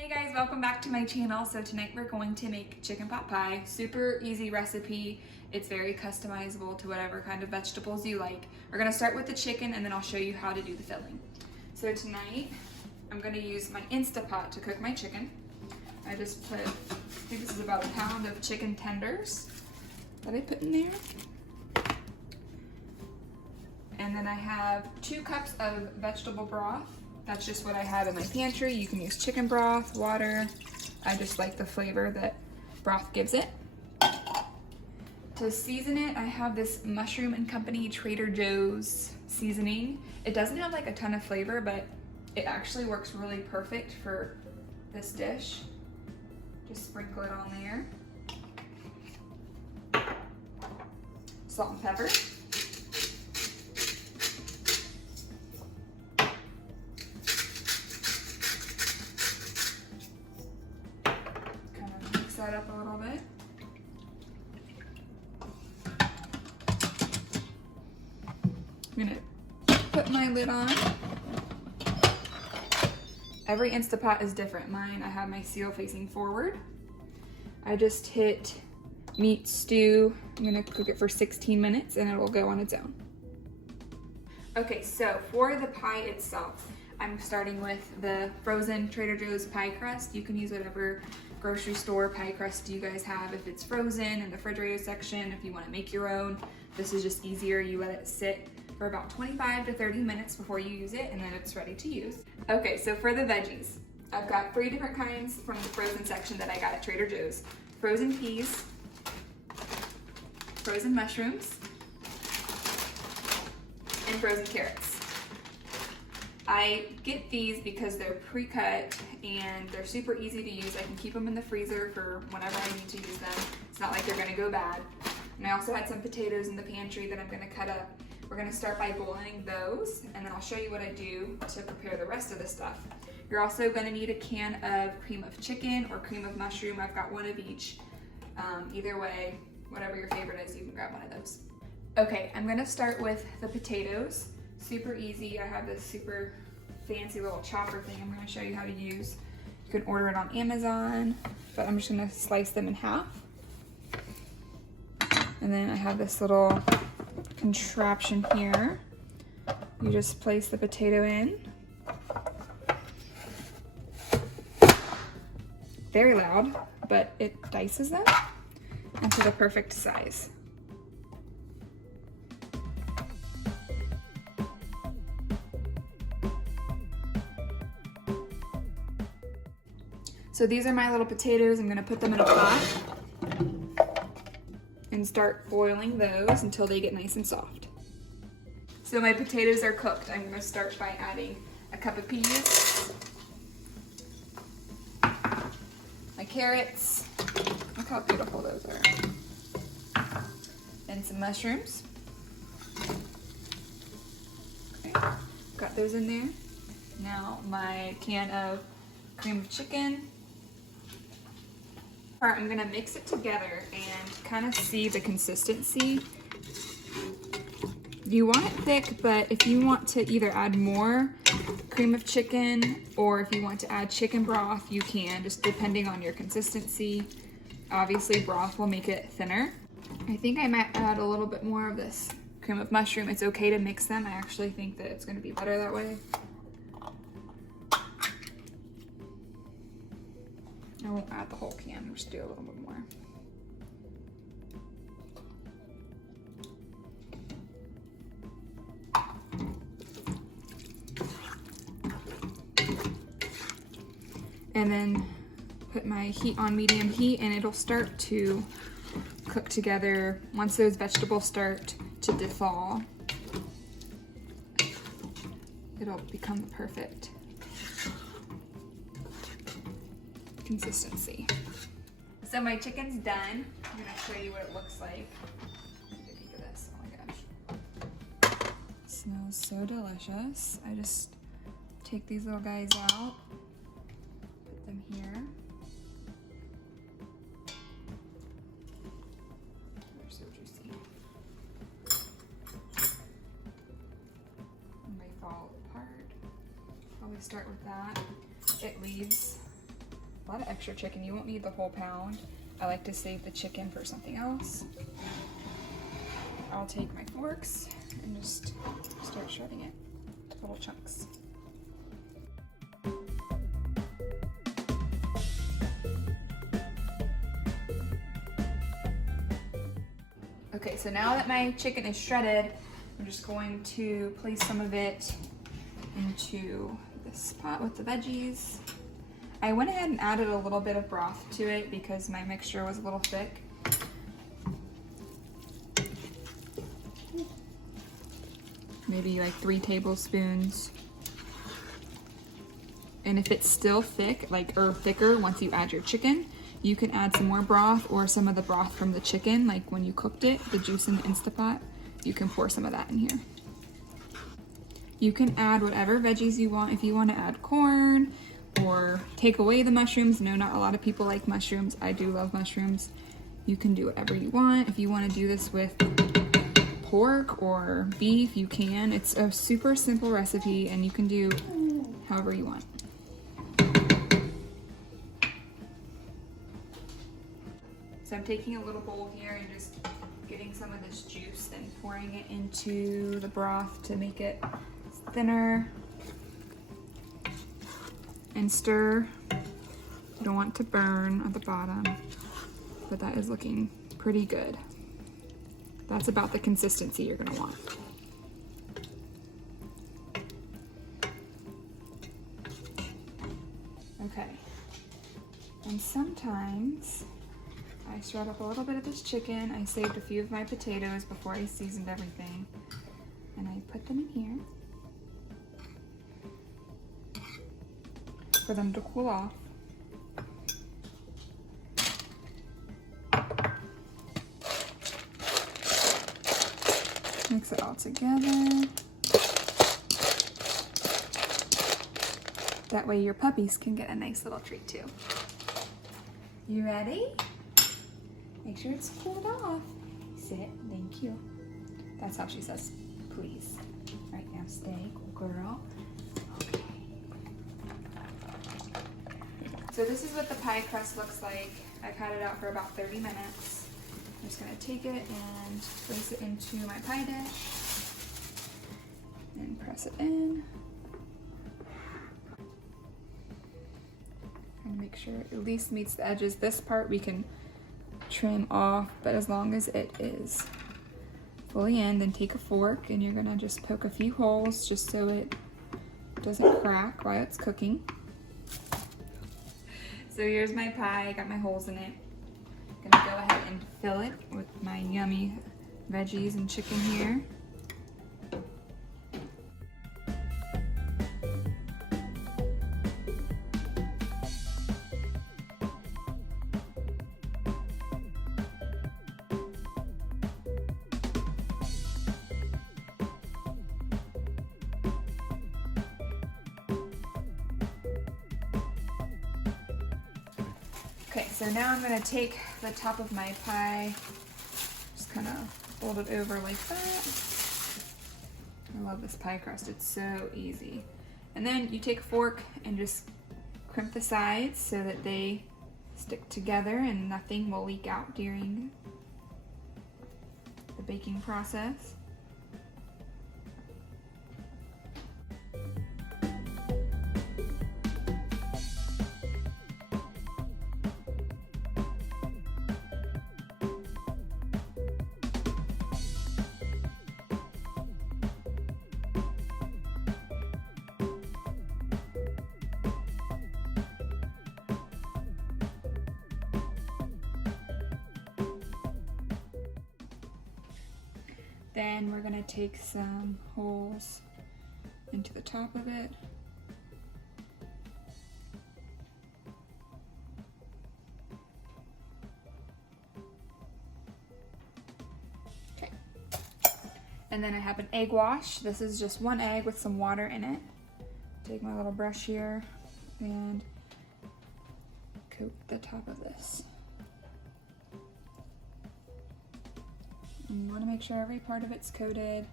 Hey guys, welcome back to my channel. So tonight we're going to make chicken pot pie. Super easy recipe. It's very customizable to whatever kind of vegetables you like. We're gonna start with the chicken and then I'll show you how to do the filling. So tonight I'm gonna use my Instapot to cook my chicken. I just put, I think this is about a pound of chicken tenders that I put in there. And then I have 2 cups of vegetable broth. That's just what I have in my pantry. You can use chicken broth, water. I just like the flavor that broth gives it. To season it, I have this Mushroom and Company Trader Joe's seasoning. It doesn't have like a ton of flavor, but it actually works really perfect for this dish. Just sprinkle it on there. Salt and pepper. That up a little bit. I'm gonna put my lid on. Every Instapot is different. Mine, I have my seal facing forward. I just hit meat stew. I'm gonna cook it for 16 minutes and it will go on its own. Okay, so for the pie itself, I'm starting with the frozen Trader Joe's pie crust. You can use whatever grocery store pie crust you guys have. If it's frozen in the refrigerator section, if you want to make your own, this is just easier. You let it sit for about 25 to 30 minutes before you use it and then it's ready to use. Okay, so for the veggies, I've got 3 different kinds from the frozen section that I got at Trader Joe's. Frozen peas, frozen mushrooms, and frozen carrots. I get these because they're pre-cut and they're super easy to use. I can keep them in the freezer for whenever I need to use them. It's not like they're gonna go bad. And I also had some potatoes in the pantry that I'm gonna cut up. We're gonna start by boiling those and then I'll show you what I do to prepare the rest of the stuff. You're also gonna need a can of cream of chicken or cream of mushroom. I've got one of each. Either way, whatever your favorite is, you can grab one of those. Okay, I'm gonna start with the potatoes. Super easy. I have this super fancy little chopper thing I'm going to show you how to use. You can order it on Amazon, but I'm just going to slice them in half. And then I have this little contraption here. You just place the potato in. Very loud, but it dices them into the perfect size. So these are my little potatoes. I'm gonna put them in a pot and start boiling those until they get nice and soft. So my potatoes are cooked. I'm gonna start by adding a cup of peas, my carrots, look how beautiful those are, and some mushrooms. Okay, got those in there. Now my can of cream of chicken. I'm gonna mix it together and kind of see the consistency. You want it thick, but if you want to either add more cream of chicken or if you want to add chicken broth, you can, just depending on your consistency. Obviously, broth will make it thinner. I think I might add a little bit more of this cream of mushroom. It's okay to mix them. I actually think that it's gonna be better that way. I won't add the whole can, I'll just do a little bit more. And then put my heat on medium heat and it'll start to cook together. Once those vegetables start to defall, it'll become the perfect consistency. So my chicken's done. I'm gonna show you what it looks like. Take a peek of this. Oh my gosh. It smells so delicious. I just take these little guys out, put them here. They're so juicy. And they fall apart. Probably start with that. It leaves a lot of extra chicken. You won't need the whole pound. I like to save the chicken for something else. I'll take my forks and just start shredding it to little chunks. Okay, so now that my chicken is shredded, I'm just going to place some of it into this pot with the veggies. I went ahead and added a little bit of broth to it because my mixture was a little thick. Maybe like 3 tablespoons. And if it's still thick, or thicker once you add your chicken, you can add some more broth or some of the broth from the chicken, like when you cooked it, the juice in the Instapot. You can pour some of that in here. You can add whatever veggies you want. If you want to add corn or take away the mushrooms. No, not a lot of people like mushrooms. I do love mushrooms. You can do whatever you want. If you want to do this with pork or beef, you can. It's a super simple recipe and you can do however you want. So I'm taking a little bowl here and just getting some of this juice and pouring it into the broth to make it thinner. And stir. You don't want it to burn at the bottom, but that is looking pretty good. That's about the consistency you're gonna want. Okay, and sometimes I shred up a little bit of this chicken. I saved a few of my potatoes before I seasoned everything, and I put them in here for them to cool off. Mix it all together. That way your puppies can get a nice little treat too. You ready? Make sure it's cooled off. Sit, thank you. That's how she says, please. Right now, stay, cool girl. Okay. So this is what the pie crust looks like. I've had it out for about 30 minutes. I'm just gonna take it and place it into my pie dish and press it in. And make sure it at least meets the edges. This part we can trim off, but as long as it is fully in, then take a fork and you're gonna just poke a few holes just so it doesn't crack while it's cooking. So here's my pie, I got my holes in it. I'm gonna go ahead and fill it with my yummy veggies and chicken here. Okay, so now I'm gonna take the top of my pie, just kind of fold it over like that. I love this pie crust, it's so easy. And then you take a fork and just crimp the sides so that they stick together and nothing will leak out during the baking process. Then we're gonna take some holes into the top of it. Okay. And then I have an egg wash. This is just 1 egg with some water in it. Take my little brush here and coat the top of this. And you want to make sure every part of it's coated.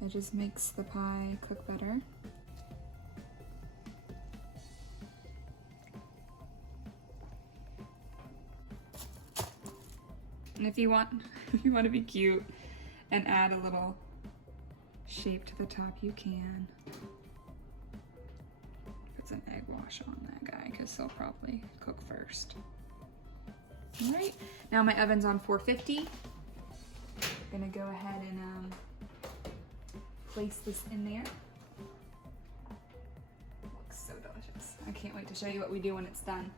It just makes the pie cook better. And if you want, if you want to be cute and add a little shape to the top, you can. Put some egg wash on that guy because he'll probably cook first. All right, now my oven's on 450. I'm gonna go ahead and place this in there. Looks so delicious. I can't wait to show you what we do when it's done.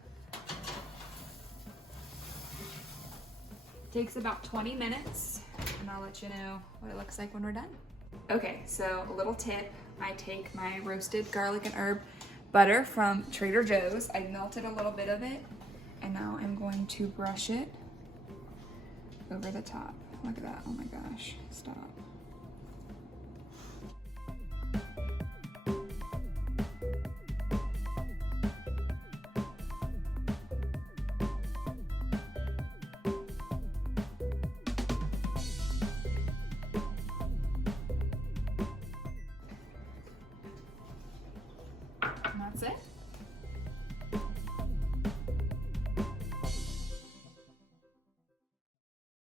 Takes about 20 minutes, and I'll let you know what it looks like when we're done. Okay, so a little tip. I take my roasted garlic and herb butter from Trader Joe's. I melted a little bit of it, and now I'm going to brush it over the top. Look at that, oh my gosh, stop.